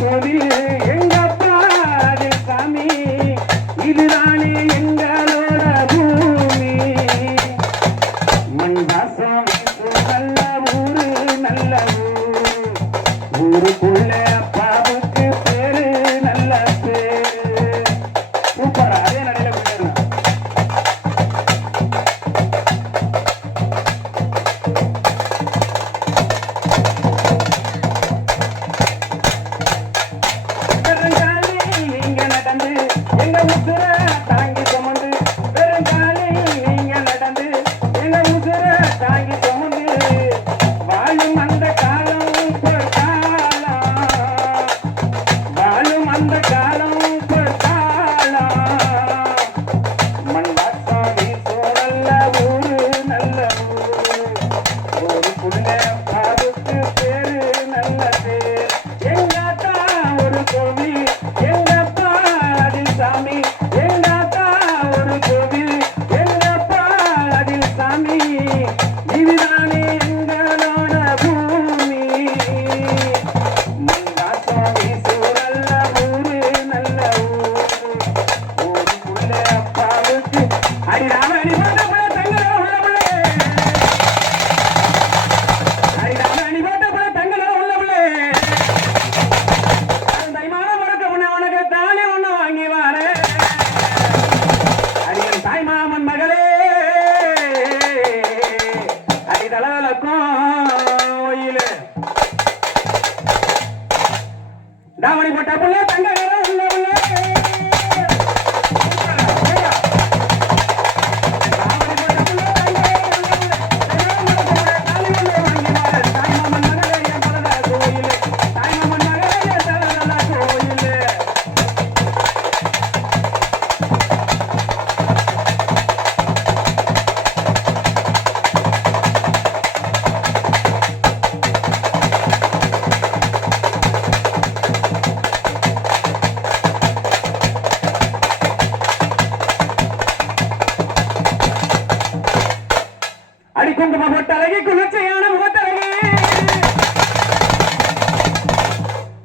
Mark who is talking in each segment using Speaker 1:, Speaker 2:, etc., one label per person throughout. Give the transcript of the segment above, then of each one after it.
Speaker 1: করিয়ে எங்களுக்கு Maybe not. கலகல கோயிலு தாமணி போட்ட புள்ள தங்க முகத்தழகி குளிர்ச்சியான முகத்தழகி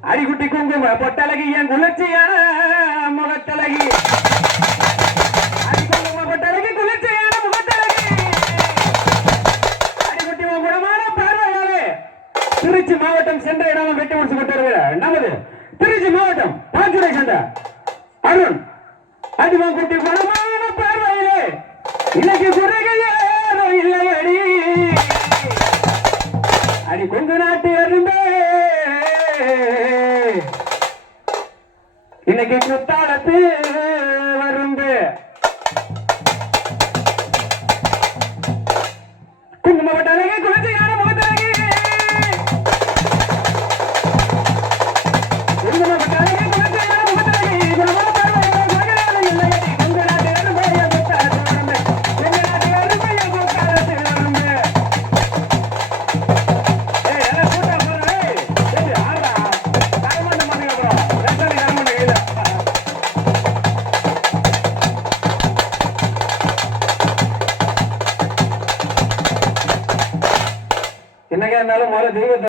Speaker 1: அடிக்குட்டி குங்கும பொட்டழகி என் குளிர்ச்சியான முகத்தழகி திருச்சி மாவட்டம் சென்ற இடம் வெட்டி முடிச்சு கொடுத்தார்கள் நமது திருச்சி மாவட்டம் பாஞ்சுரை சென்ற அருண். அதிகம் குட்டி குணமான பார்வையிலே இன்னைக்கு குறைகையே அடி கொங்கு நாட்டு அரும்பே. இன்னைக்கு குத்தாலத்து என்னாலும் முதல்ல தெய்வத்தை